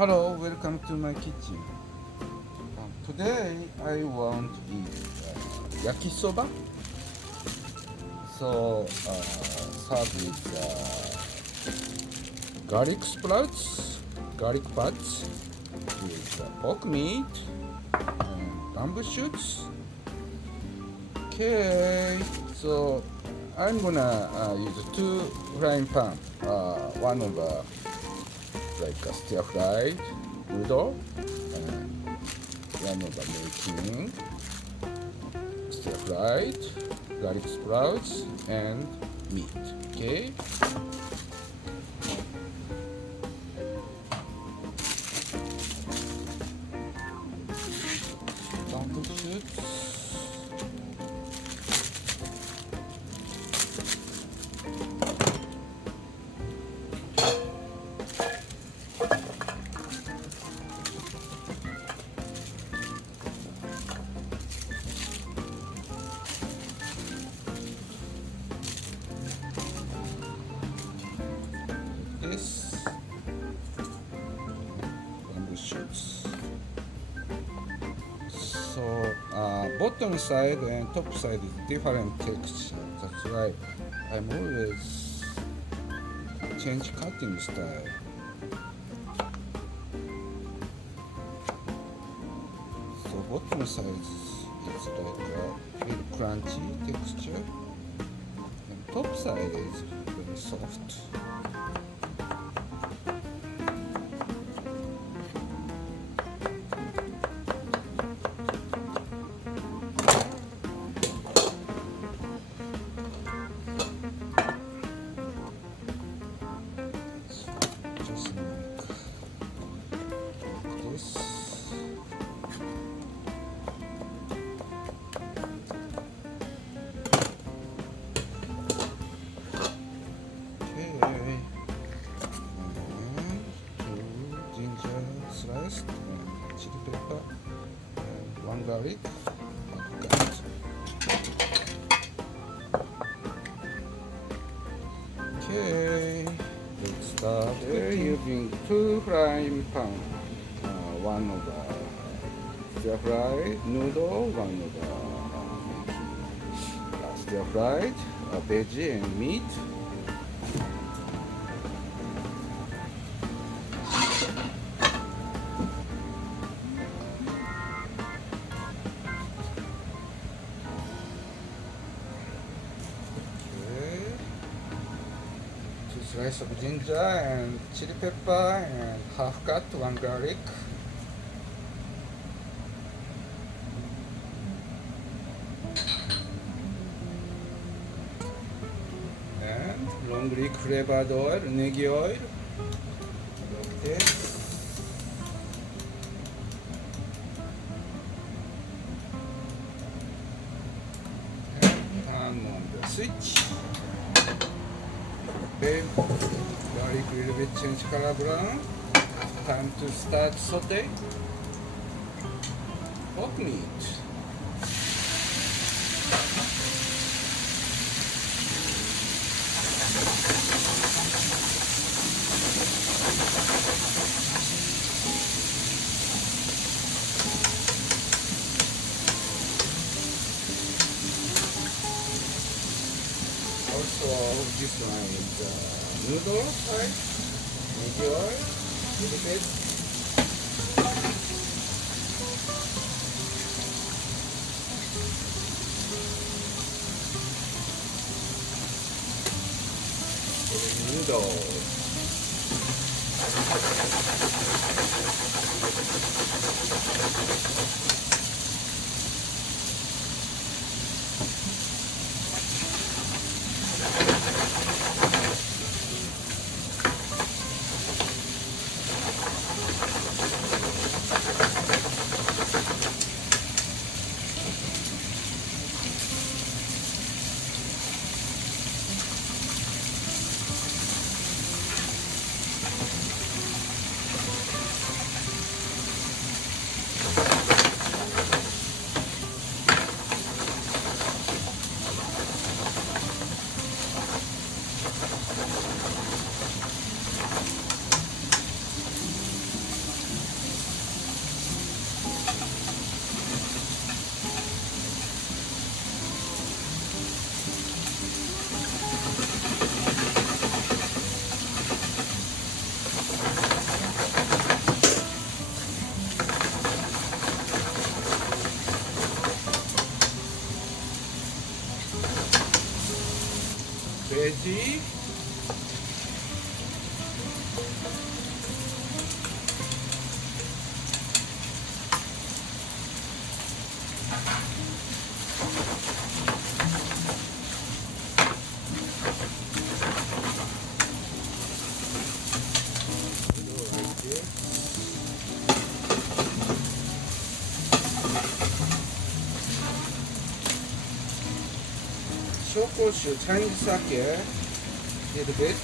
Hello, welcome to my kitchen. Today I want to eat yakisoba. So serve with garlic sprouts, garlic buds, with pork meat and bamboo shoots. Okay, so I'm gonna use two frying pan. One of like a stir fried noodle, and one of the making stir fried garlic sprouts and meat. Okay. Bamboo shoots. This bamboo shoots. So bottom side and top side is different texture. That's why I'm always change cutting style. So bottom side is like a very crunchy texture, and top side is very soft. Just make this. Okay, and two ginger sliced, and chili pepper, and one garlic. Cut. Okay, let's start using two frying pan. One of the stir fried noodle, one of the stir fried veggie and meat. Okay. Two slices of ginger and chili pepper and half cut one garlic. And long leek flavored oil, negi oil. Like this. And turn on the switch. Okay, garlic a little bit change color brown. Time to start saute. Pork meat. Also, this one is noodle, right? Negi oil, little bit. Noodle. veggie. Shokosu, Chinese sake, little bit.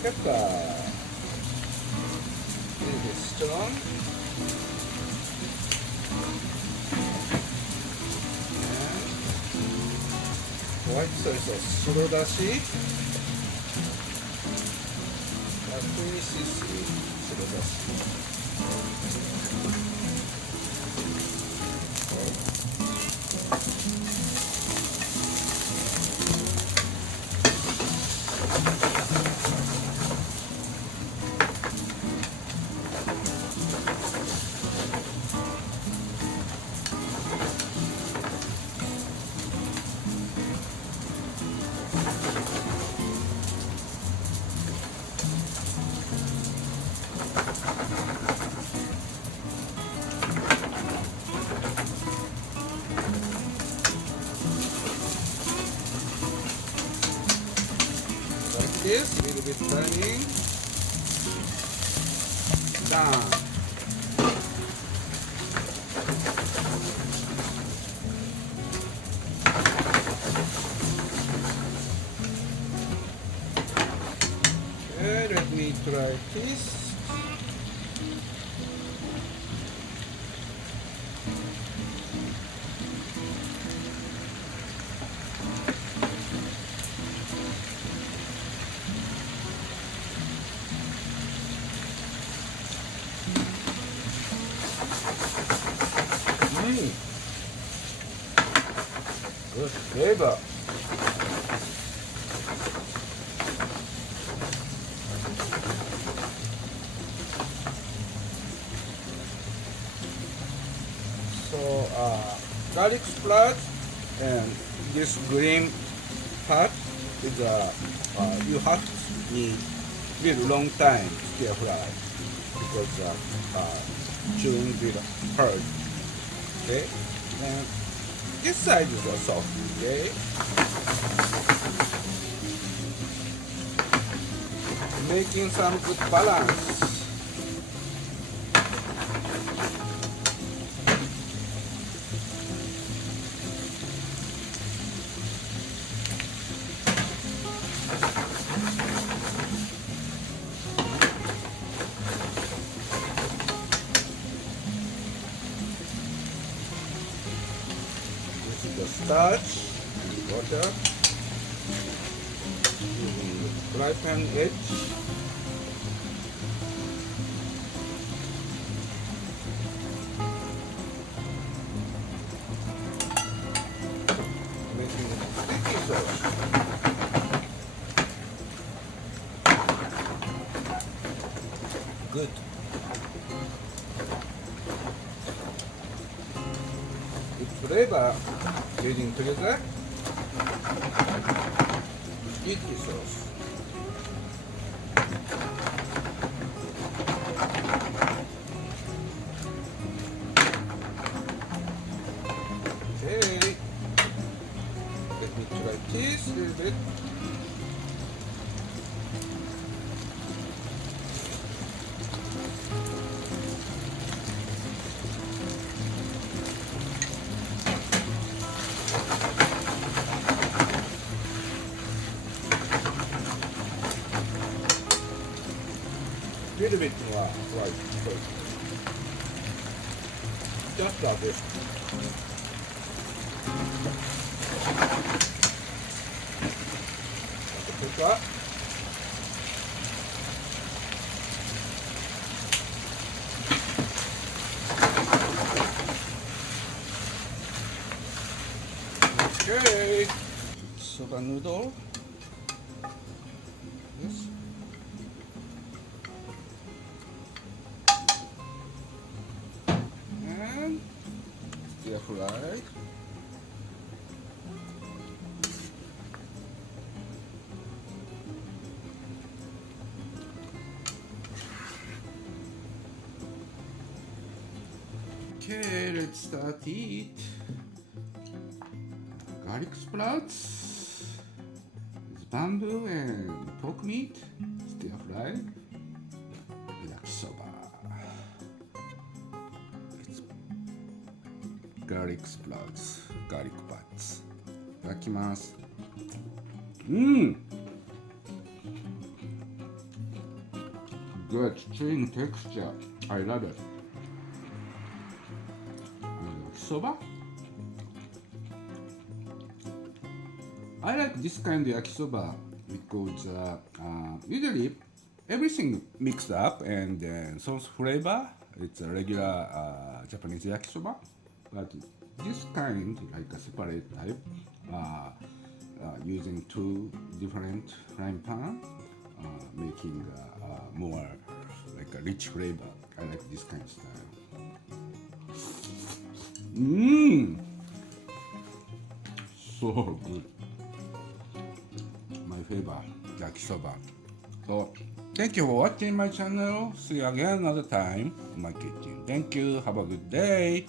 Pepper, little bit strong. And white soy sauce, 白だし、120cc 白だし。This little bit turning down. Okay, let me try this. Good flavor. So garlic sprouts and this green part is you have to need really long time to stir fry because chewing will hurt. Okay, and this side is soft. Okay, making some good balance. The starch and water, using the fry pan edge. Making sticky sauce. Good. Good flavor. Getting together, sticky sauce. Okay, let me try this a little bit. Little bit more white soy. Just a bit. か。Okay. Soba noodle. Yes. And stir fry. Okay, let's start eat. Garlic sprouts, with bamboo and pork meat, stir fry, yakisoba. It's garlic sprouts, garlic butts. いただきます。Good chewing texture. I love it. Yakisoba. I like this kind of yakisoba because usually everything mixed up and sauce flavor. It's a regular Japanese yakisoba, but this kind, like a separate type, using two different frying pan, making more like a rich flavor. I like this kind of style. So good. My favorite yakisoba. So thank you for watching my channel. See you again another time in my kitchen. Thank you. Have a good day.